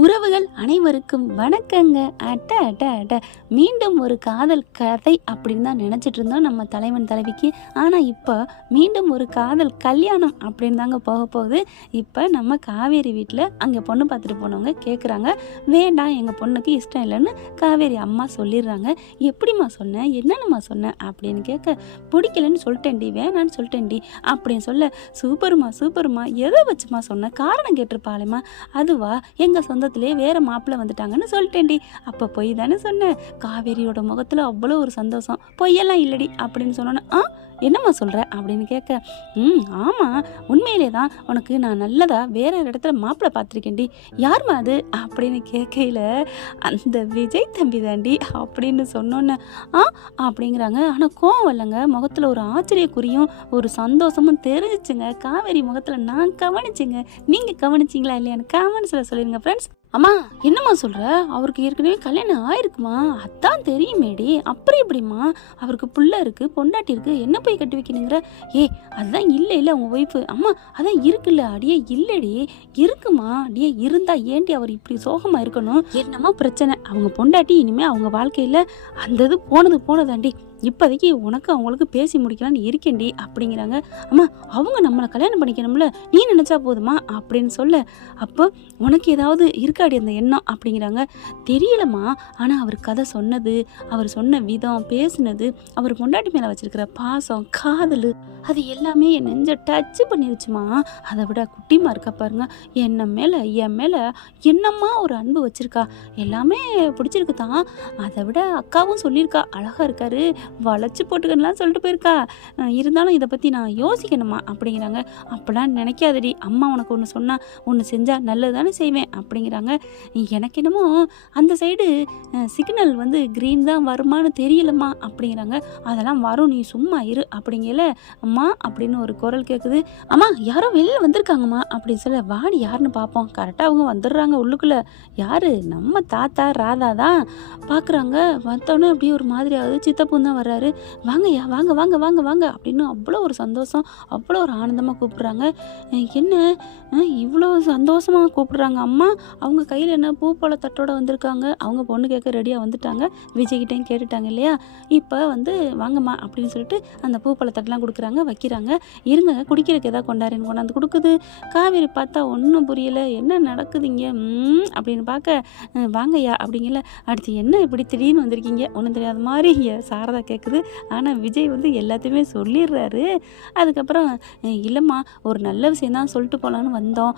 உறவுகள் அனைவருக்கும் வணக்கங்க. அட்ட அட்ட அட்ட மீண்டும் ஒரு காதல் கதை அப்படின்னு தான் நினச்சிட்டு இருந்தோம் நம்ம தலைவன் தலைவிக்கு. ஆனால் இப்போ மீண்டும் ஒரு காதல் கல்யாணம் அப்படின்னு தாங்க போக போகுது. இப்போ நம்ம காவேரி வீட்டில் அங்கே பொண்ணு பார்த்துட்டு போனவங்க கேட்குறாங்க, வேண்டாம் எங்கள் பொண்ணுக்கு இஷ்டம் இல்லைன்னு காவேரி அம்மா சொல்லிடுறாங்க. எப்படிம்மா சொன்னேன், என்னென்னம்மா சொன்னேன் அப்படின்னு கேட்க, பிடிக்கலன்னு சொல்லிட்டேன்டி, வேணான்னு சொல்லிட்டேன்டி அப்படின்னு சொல்ல, சூப்பருமா எதை வச்சுமா சொன்ன, காரணம் கேட்டிருப்பாளேம்மா. அதுவா, எங்கள் சொந்தத்திலே வேறு மாப்பிள்ளை வந்துட்டாங்கன்னு சொல்லிட்டேன்டி. அப்போ பொய் தானே சொன்னேன். காவேரியோட முகத்தில் அவ்வளோ ஒரு சந்தோஷம். பொய்யெல்லாம் இல்லடி அப்படின்னு சொன்னோன்னே, என்னம்மா சொல்கிற அப்படின்னு கேட்க, ஆமாம் உண்மையிலே தான் உனக்கு நான் நல்லதா வேற ஒரு இடத்துல மாப்பிள்ளை பார்த்துருக்கேன்டி. யாருமா அது அப்படின்னு கேட்கையில், அந்த விஜய் தம்பி தாண்டி அப்படின்னு சொன்னோன்னே அப்படிங்கிறாங்க. ஆனால் கோவம் இல்லைங்க, முகத்தில் ஒரு ஆச்சரியக்குறியும் ஒரு சந்தோஷமும் தெரிஞ்சிச்சுங்க. காவேரி முகத்தில் நான் கவனிச்சுங்க. நீங்கள் கவனிச்சிங்களா இல்லையான்னு கமெண்ட்ஸில் சொல்லிடுங்க ஃப்ரெண்ட்ஸ். அம்மா என்னம்மா சொல்கிற, அவருக்கு ஏற்கனவே கல்யாணம் ஆயிருக்குமா? அதான் தெரியுமேடி. அப்புறம் எப்படிம்மா, அவருக்கு புள்ள இருக்குது, பொண்டாட்டி இருக்குது, என்ன போய் கட்டி வைக்கணுங்கிற? அதுதான் இல்லை உங்கள் ஒய்ஃபு. அம்மா அதான் இருக்குல்ல. அடியே இல்லடி, இருக்குமா. அடியே இருந்தா ஏன்டி அவர் இப்படி சோகமாக இருக்கணும்? என்னம்மா பிரச்சனை? அவங்க பொண்டாட்டி இனிமேல் அவங்க வாழ்க்கையில் அந்த இது போனதாண்டி. இப்போதைக்கு உனக்கு அவங்களுக்கு பேசி முடிக்கலான்னு இருக்கேன்டி அப்படிங்கிறாங்க. அம்மா அவங்க நம்மளை கல்யாணம் பண்ணிக்கணும்ல, நீ நினச்சா போதுமா அப்படின்னு சொல்ல, அப்போ உனக்கு ஏதாவது இருக்காடி அந்த எண்ணம் அப்படிங்கிறாங்க. தெரியலம்மா, ஆனால் அவர் கதை சொன்னது, அவர் சொன்ன விதம், பேசுனது, அவர் பொண்டாட்டி மேலே வச்சிருக்கிற பாசம், காதல், அது எல்லாமே என் நெஞ்ச டச்சு பண்ணிருச்சுமா. அதை விட குட்டிமா இருக்க பாருங்க, என் மேலே என்னம்மா ஒரு அன்பு வச்சிருக்கா. எல்லாமே பிடிச்சிருக்கு தான். அதை விட அக்காவும் சொல்லியிருக்கா, அழகாக இருக்காரு, வளைச்சி போட்டுக்கணும்லாம் சொல்லிட்டு போயிருக்கா. இருந்தாலும் இதை பற்றி நான் யோசிக்கணுமா அப்படிங்கிறாங்க. அப்படிலாம் நினைக்காதடி, அம்மா உனக்கு ஒன்று சொன்னால் ஒன்று செஞ்சால் நல்லது தானே செய்வேன் அப்படிங்கிறாங்க. எனக்கு என்னமோ அந்த சைடு சிக்னல் வந்து க்ரீன் தான் வருமானு தெரியலம்மா அப்படிங்கிறாங்க. அதெல்லாம் வரும், நீ சும்மா இரு அப்படிங்கல. அம்மா அப்படின்னு ஒரு குரல் கேட்குது. அம்மா யாரோ வெளியில் வந்திருக்காங்கம்மா அப்படின்னு சொல்ல, வாடி யாருன்னு பார்ப்போம். கரெக்டாக அவங்க வந்துடுறாங்க உள்ளுக்குள்ளே. யார், நம்ம தாத்தா ராதா தான். பார்க்குறாங்க, வந்தோன்னே அப்படியே ஒரு மாதிரி ஆகுது. சித்தப்பூன் தான் வர்றாரு. வாங்கய்யா, வாங்க வாங்க வாங்க வாங்க அப்படின்னு அவ்வளோ ஒரு சந்தோஷம், அவ்வளோ ஒரு ஆனந்தமாக கூப்பிட்றாங்க. என்ன இவ்வளோ சந்தோஷமாக கூப்பிட்றாங்க அம்மா? அவங்க கையில் என்ன பூ போல தட்டோட வந்திருக்காங்க. அவங்க பொண்ணு கேட்க ரெடியாக வந்துட்டாங்க. விஜய்கிட்டையும் கேட்டுட்டாங்க இல்லையா. இப்போ வந்து வாங்கம்மா அப்படின்னு சொல்லிட்டு அந்த பூ போல தட்டெலாம் கொடுக்குறாங்க, வைக்கிறாங்க. இருங்க குடிக்கிறதுக்கு எதாவது கொண்டாருன்னு கொண்டாந்து கொடுக்குது. காவேரி பார்த்தா ஒன்றும் புரியலை, என்ன நடக்குதுங்க அப்படின்னு பார்க்க, வாங்கய்யா அப்படிங்கல. அடுத்து என்ன இப்படி திடீர்னு வந்திருக்கீங்க, ஒன்றும் தெரியாத மாதிரி சாரதா கேட்குது. ஆனால் விஜய் வந்து எல்லாத்தையுமே சொல்லிடுறாரு. அதுக்கப்புறம், இல்லைம்மா ஒரு நல்ல விஷயந்தான் சொல்லிட்டு போகலான்னு வந்தோம்,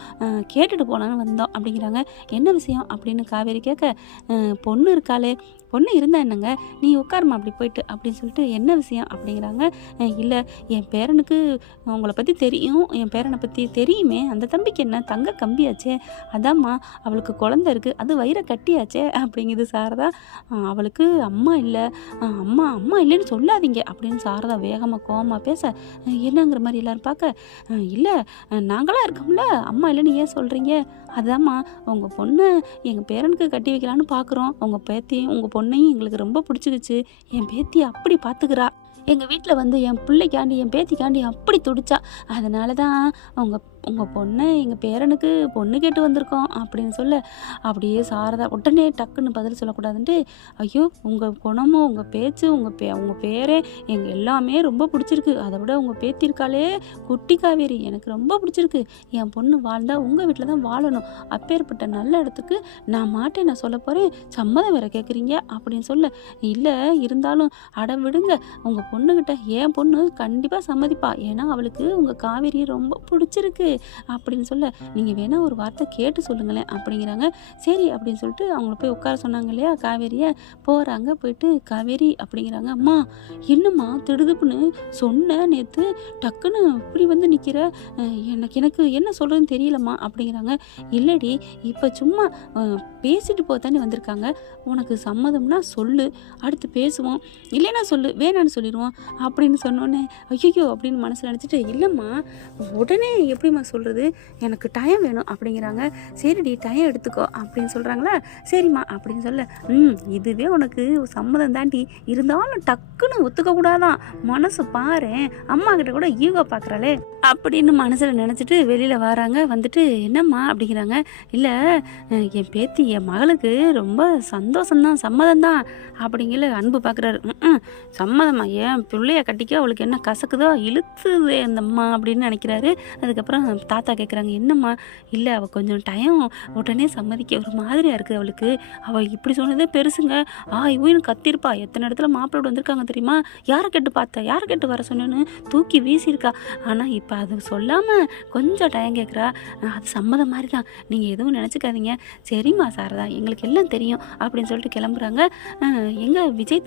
கேட்டுட்டு போகலான்னு வந்தோம் அப்படிங்கிறாங்க. என்ன விஷயம் அப்படின்னு காவேரி கேட்க, பொண்ணு இருக்காளே, பொண்ணு இருந்தா என்னங்க, நீ உட்காருமா அப்படி போயிட்டு அப்படின்னு சொல்லிட்டு, என்ன விஷயம் அப்படிங்கிறாங்க. இல்லை என் பேரனுக்கு உங்களை பற்றி தெரியும், என் பேரனை பற்றி தெரியுமே, அந்த தம்பிக்கு என்ன தங்க கம்பியாச்சே, அதாம்மா அவளுக்கு குழந்தை இருக்குது, அது வயிறை கட்டியாச்சே அப்படிங்குது சாரதா. அவளுக்கு அம்மா இல்லை, அம்மா இல்லைன்னு சொல்லாதீங்க அப்படின்னு சாரதா வேகமாக கோவமாக பேச, என்னங்கிற மாதிரி எல்லோரும் பார்க்க, இல்லை நாங்களாம் இருக்கோம்ல, அம்மா இல்லைன்னு ஏன் சொல்கிறீங்க? அதாம்மா உங்கள் பொண்ணு எங்கள் பேரனுக்கு கட்டி வைக்கலான்னு பார்க்குறோம். உங்கள் பேத்தியும் உங்கள் பொண்ணையும் எங்களுக்கு ரொம்ப பிடிச்சிக்கிச்சு. என் பேத்தி அப்படி பார்த்துக்கிறா. எங்கள் வீட்டில் வந்து என் பிள்ளைக்காண்டி என் பேத்திக்காண்டி அப்படி துடிச்சா. அதனால தான் உங்கள் பொண்ணை எங்கள் பேரனுக்கு பொண்ணு கேட்டு வந்திருக்கோம் அப்படின்னு சொல்ல, அப்படியே சாரதா உடனே டக்குன்னு பதில் சொல்லக்கூடாதுன்ட்டு, ஐயோ உங்கள் குணமும் உங்கள் பேச்சு உங்கள் பேரே எங்கள் எல்லாமே ரொம்ப பிடிச்சிருக்கு. அதை விட உங்கள் பேத்தி இருக்காளே குட்டி காவேரி, எனக்கு ரொம்ப பிடிச்சிருக்கு. என் பொண்ணு வாழ்ந்தால் உங்கள் வீட்டில் தான் வாழணும். அப்பேற்பட்ட நல்ல இடத்துக்கு நான் மாட்டேன், நான் சொல்ல போகிறேன், சம்மதம் வேறு கேட்குறீங்க அப்படின்னு சொல்ல, இல்லை இருந்தாலும் அட விடுங்க, உங்கள் பொண்ணுக்கிட்ட என் பொண்ணு கண்டிப்பாக சம்மதிப்பா. ஏன்னா அவளுக்கு உங்கள் காவேரி ரொம்ப பிடிச்சிருக்கு அப்படின்னு சொல்ல, நீங்கள் வேணால் ஒரு வார்த்தை கேட்டு சொல்லுங்களேன் அப்படிங்கிறாங்க. சரி அப்படின்னு சொல்லிட்டு அவங்கள போய் உட்கார சொன்னாங்க இல்லையா காவேரியை. போகிறாங்க, போயிட்டு காவேரி அப்படிங்கிறாங்க. அம்மா என்னம்மா திடுதுப்புன்னு சொன்ன நேற்று, டக்குன்னு இப்படி வந்து நிற்கிற, எனக்கு என்ன சொல்கிறதுன்னு தெரியலம்மா அப்படிங்கிறாங்க. இல்லடி இப்போ சும்மா பேசிட்டு போதானே வந்திருக்காங்க, உனக்கு சம்மதம்னா சொல்லு, அடுத்து பேசுவோம், இல்லைன்னா சொல்லு, வேணான்னு சொல்லிடுவோம் அப்படின்னு சொன்னோன்னே, ஐயோ அப்படின்னு மனசில் நினச்சிட்டு, இல்லைம்மா உடனே எப்படிம்மா சொல்கிறது, எனக்கு டைம் வேணும் அப்படிங்கிறாங்க. சரிடி டைம் எடுத்துக்கோ அப்படின்னு சொல்கிறாங்களா. சரிம்மா அப்படின்னு சொல்ல, இதுவே உனக்கு சம்மதம் தாண்டி, இருந்தாலும் டக்குன்னு ஒத்துக்க கூடாதான், மனசு பாரேன், அம்மா கிட்ட கூட ஈகோ பார்க்குறாளே அப்படின்னு மனசில் நினச்சிட்டு வெளியில் வராங்க. வந்துட்டு என்னம்மா அப்படிங்கிறாங்க. இல்லை என் பேத்தி என் மகளுக்கு ரொம்ப சந்தோஷம்தான், சம்மதம் தான் அப்படிங்கிற அன்பு பார்க்குறாரு. சம்மதம்மா, ஏன் பிள்ளைய கட்டிக்க அவளுக்கு என்ன கசக்குதோ இழுத்துது அந்த அம்மா அப்படின்னு நினைக்கிறாரு. அதுக்கப்புறம் தாத்தா கேட்குறாங்க, என்னம்மா. இல்லை அவள் கொஞ்சம் டைம் உடனே சம்மதிக்க ஒரு மாதிரியாக இருக்குது அவளுக்கு, அவள் இப்படி சொன்னதே பெருசுங்க, இவனு கத்திருப்பா, எத்தனை இடத்துல மாப்பிள்ளோட வந்திருக்காங்க தெரியுமா, யாரை கேட்டு பார்த்தா, யாரை கேட்டு வர சொன்னேன்னு தூக்கி வீசியிருக்கா. ஆனால் இப்போ அது சொல்லாமல் கொஞ்சம் டைம் கேட்குறா, அது சம்மதம் மாதிரி தான், நீங்கள் எதுவும் நினச்சிக்காதீங்க. சரிம்மா சாரதா, எங்களுக்கு எல்லாம் தெரியும் அப்படின்னு சொல்லிட்டு கிளம்புறாங்க. எங்கே விஜய்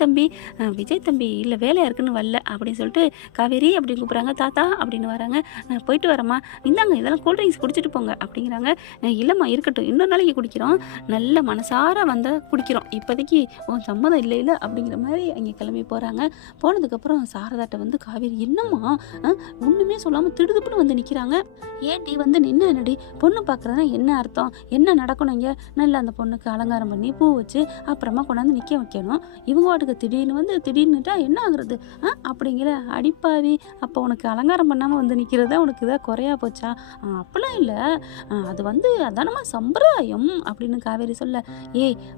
தம்பி இல்லை வேலையாக இருக்குன்னு வரல அப்படின்னு சொல்லிட்டு காவேரி அப்படின்னு கூப்பிட்றாங்க. தாத்தா அப்படின்னு வராங்க. போயிட்டு வரம்மா, இந்தாங்க இதெல்லாம் கூல்ட்ரிங்க்ஸ் குடிச்சிட்டு போங்க அப்படிங்கிறாங்க. இல்லைம்மா இருக்கட்டும், இன்னொரு நாளைக்கு குடிக்கிறோம், நல்ல மனசார வந்தால் குடிக்கிறோம், இப்போதைக்கு உன் சம்மதம் இல்லை அப்படிங்கிற மாதிரி அங்கே கிளம்பி போகிறாங்க. போனதுக்கப்புறம் சாரதாட்ட வந்து காவேரி, என்னம்மா ஒன்றுமே சொல்லாமல் திடுதுப்புன்னு வந்து நிற்கிறாங்க. ஏன்டி வந்து நின்று என்னடி, பொண்ணு பார்க்குறதுனா என்ன அர்த்தம், என்ன நடக்கணும், இங்கே நல்லா அந்த பொண்ணுக்கு அலங்காரம் பண்ணி பூ வச்சு அப்புறமா கொண்டாந்து நிற்க வைக்கணும், இவங்க வாட்டுக்கு திடீர்னுட்டா என்ன ஆகுறது அப்படிங்கிற அடிப்பாவி. அப்போ உனக்கு அலங்காரம் பண்ணாமல் வந்து நிற்கிறதா உனக்கு இதாக குறையா போச்சா? அப்படிலாம் இல்லை, அது வந்து அதானம்மா சம்பிரதாயம் அப்படின்னு காவேரி சொல்ல,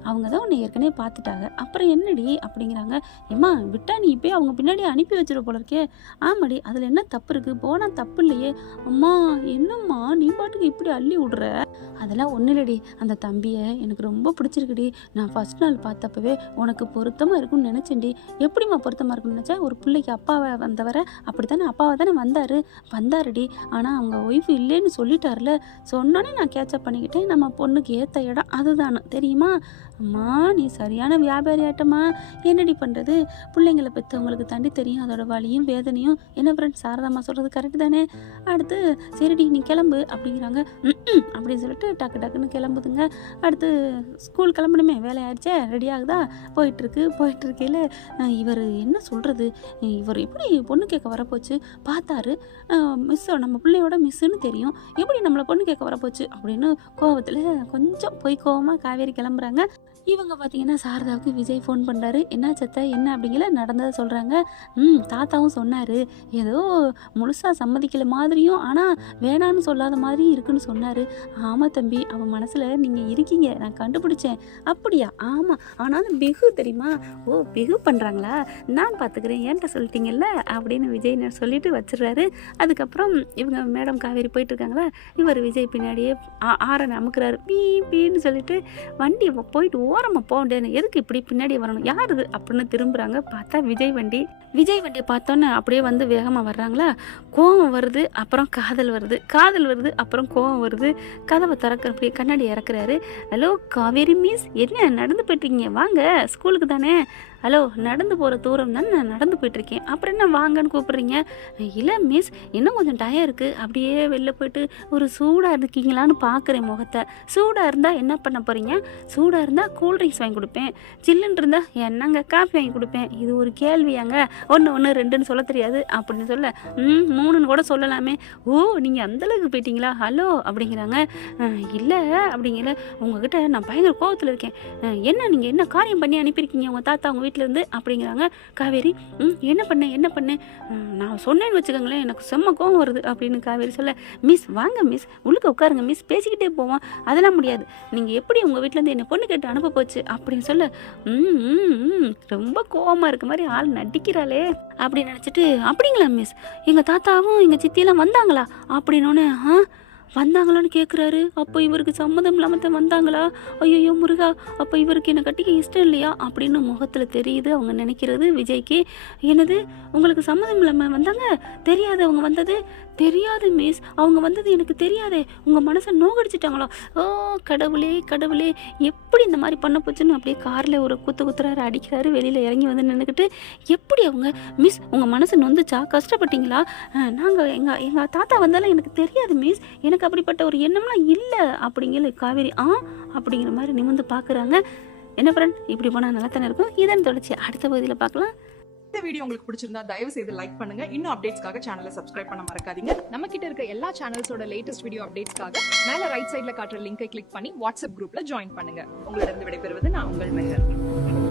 அவங்க தான் உன்னை ஏற்கனவே பார்த்துட்டாங்க, அப்புறம் என்னடி அப்படிங்கிறாங்க. ஏம்மா விட்டா நீ இப்போ அவங்க பின்னாடி அனுப்பி வச்சிட போல இருக்கே. ஆமாடி, அதில் என்ன தப்பு இருக்குது, போனால் தப்பு இல்லையே. அம்மா என்னம்மா நீ பாட்டுக்கு இப்படி அள்ளி விடுற. அதெல்லாம் ஒன்றும் இல்லடி, அந்த தம்பியை எனக்கு ரொம்ப பிடிச்சிருக்குடி, நான் ஃபர்ஸ்ட் நாள் பார்த்தப்பவே உனக்கு பொருத்தமாக இருக்குன்னு நினச்சேன்டி. எப்படிம்மா பொருத்தமாக இருக்குன்னு நினச்சா, ஒரு பிள்ளைக்கு அப்பாவை வந்தவரை அப்படி தானே அப்பாவை தானே வந்தாருடி, ஆனால் அவங்க ஒய்ஃபு இல்லைன்னு சொல்லிட்டார்ல, சொன்னோன்னே நான் கேட்சப் பண்ணிக்கிட்டேன், நம்ம பொண்ணுக்கு ஏற்ற இடம் அதுதானு தெரியுமா. அம்மா நீ சரியான வியாபாரி ஆட்டம்மா, என்னடி பண்ணுறது, பிள்ளைங்களை பெற்றவங்களுக்கு தாண்டி தெரியும் அதோட வலியும் வேதனையும். என்ன ஃப்ரெண்ட் சாரதாம்மா சொல்கிறது கரெக்டு தானே. அடுத்து சரிடி நீ கிளம்பு அப்படிங்கிறாங்க. அப்படின்னு சொல்லிட்டு டக்குன்னு கிளம்புதுங்க. அடுத்து ஸ்கூல் கிளம்பணுமே, வேலை ஆயிடுச்சே, ரெடி ஆகுதா, போயிட்டுருக்கையில் இவர் என்ன சொல்கிறது, இவர் எப்படி பொண்ணு கேட்க வரப்போச்சு, பார்த்தாரு நம்ம பிள்ளையோட மிஸ்ஸுன்னு தெரியும், எப்படி நம்மளை பொண்ணு கேட்க வரப்போச்சு அப்படின்னு கோவத்தில் கொஞ்சம் கோவமாக காவேரி கிளம்புறாங்க. இவங்க பார்த்தீங்கன்னா சாரதாவுக்கு விஜய் ஃபோன் பண்ணுறாரு. என்ன சத்த என்ன அப்படிங்கிற நடந்ததை சொல்கிறாங்க. தாத்தாவும் சொன்னார், ஏதோ முழுசாக சம்மதிக்கல மாதிரியும் ஆனால் வேணான்னு சொல்லாத மாதிரி இருக்குன்னு சொன்னார். ஆமாம் தம்பி, அவன் மனசில் நீங்கள் இருக்கீங்க, நான் கண்டுபிடிச்சேன். அப்படியா? ஆமாம், ஆனாலும் பிகு தெரியுமா. ஓ பிகு பண்ணுறாங்களா, நான் பார்த்துக்கிறேன், ஏன்ட்ட சொல்லிட்டீங்கல்ல அப்படின்னு விஜய் சொல்லிட்டு வச்சிடுறாரு. அதுக்கப்புறம் இவங்க மேடம் காவேரி போயிட்டுருக்காங்களா, இவர் விஜய் பின்னாடியே ஆரன் அமுக்குறாரு. பீன்னு சொல்லிட்டு வண்டி போயிட்டு ஓரமாக போக முடியாது, எதுக்கு இப்படி பின்னாடி வரணும், யார் இது அப்படின்னு திரும்புகிறாங்க. பார்த்தா விஜய் வண்டியை பார்த்தோன்னே அப்படியே வந்து வேகமாக வர்றாங்களா. கோவம் வருது, அப்புறம் காதல் வருது அப்புறம் கோவம் வருது. கதவை திறக்கிறப்படியே கண்ணாடி இறக்குறாரு. ஹலோ காவேரி மிஸ், என்ன நடந்து போயிட்டீங்க, வாங்க ஸ்கூலுக்கு தானே. ஹலோ நடந்து போகிற தூரம் தான் நான் நடந்து போயிட்டுருக்கேன், அப்புறம் என்ன வாங்கன்னு கூப்பிட்றீங்க. இல்லை மிஸ் இன்னும் கொஞ்சம் டயம் இருக்குது, அப்படியே வெளில போயிட்டு ஒரு சூடாக இருக்கீங்களான்னு பார்க்குறேன் முகத்தை. சூடாக இருந்தால் என்ன பண்ண போகிறீங்க, சூடாக இருந்தால் கூல்ட்ரிங்க்ஸ் வாங்கி கொடுப்பேன், சில்லுன்னு இருந்தால் என்னங்க காஃபி வாங்கி கொடுப்பேன். இது ஒரு கேள்வியாங்க, 1 2ன்னு சொல்ல தெரியாது அப்படின்னு சொல்ல, 3ன்னு கூட சொல்லலாமே. ஓ நீங்கள் அந்தளவுக்கு போயிட்டீங்களா, ஹலோ அப்படிங்கிறாங்க. இல்லை அப்படிங்கிற, உங்ககிட்ட நான் பயங்கர கோவத்தில் இருக்கேன், நீங்கள் என்ன காரியம் பண்ணி அனுப்பியிருக்கீங்க உங்கள் தாத்தா உங்கள் வீட்டிலேருந்து அப்படிங்கிறாங்க. காவேரி என்ன பண்ணேன் நான் சொன்னேன்னு வச்சுக்கோங்களேன், எனக்கு செம்ம கோவம் வருது அப்படின்னு காவேரி சொல்ல, மிஸ் வாங்க மிஸ் உள்ளுக்கு உட்காருங்க மிஸ், பேசிக்கிட்டே போவோம். அதெல்லாம் முடியாது, நீங்கள் எப்படி உங்கள் வீட்டிலேருந்து என்னை பொண்ணு கேட்டு அனுப்ப போச்சு அப்படின்னு சொல்ல, ரொம்ப கோவமாக இருக்க மாதிரி ஆள் நடிக்கிறாளே அப்படின்னு நினச்சிட்டு, அப்படிங்களா மிஸ், எங்கள் தாத்தாவும் எங்கள் சித்தியெல்லாம் வந்தாங்களா அப்படின்னோடனே, வந்தாங்களான்னு கேட்குறாரு. அப்போ இவருக்கு சம்மதம் இல்லாமல் தான் வந்தாங்களா, ஐயோ முருகா, அப்போ இவருக்கு என்னை கட்டிக்க இஷ்டம் இல்லையா அப்படின்னு முகத்தில் தெரியுது. அவங்க நினைக்கிறது விஜய்க்கு, என்னது உங்களுக்கு சம்மதம் இல்லாமல் வந்தாங்க, தெரியாது அவங்க வந்தது, தெரியாது மிஸ், அவங்க வந்தது எனக்கு தெரியாதே, உங்கள் மனசை நோகடிச்சிட்டாங்களா, ஓ கடவுளே எப்படி இந்த மாதிரி பண்ண போச்சுன்னு அப்படியே காரில் ஒரு குத்துறாரு, அடிக்கிறாரு. வெளியில் இறங்கி வந்து நின்றுக்கிட்டு, எப்படி அவங்க மிஸ் உங்கள் மனசு நொந்துச்சா, கஷ்டப்பட்டீங்களா, நாங்கள் எங்கள் தாத்தா வந்தாலும் எனக்கு தெரியாது மிஸ், எனக்கு அப்படிப்பட்ட ஒரு எண்ணம்லாம் இல்லை அப்படிங்கிற காவேரி அப்படிங்கிற மாதிரி நிமிர்ந்து பார்க்குறாங்க. என்ன ஃப்ரெண்ட், இப்படி போனால் நல்லா தானே இருக்கும். இதன் தொடர்ச்சி அடுத்த பகுதியில் பார்க்கலாம். இந்த வீடியோ உங்களுக்கு பிடிச்சிருந்தா தயவு செய்து லைக் பண்ணுங்க. இன்னும் அப்டேட்ஸ்க்காக சேனலை சப்ஸ்கிரைப் பண்ண மறக்காதீங்க. நம்ம கிட்ட இருக்க எல்லா சேனல்ஸோட லேட்டஸ்ட் வீடியோ அப்டேட்ஸ்க்காக மேல ரைட் சைடுல காட்டுற லிங்கை கிளிக் பண்ணி வாட்ஸ்அப் குரூப்ல ஜாயின் பண்ணுங்க. உங்களிடம் விடைபெறுவது நான் உங்கள் மெஹர்.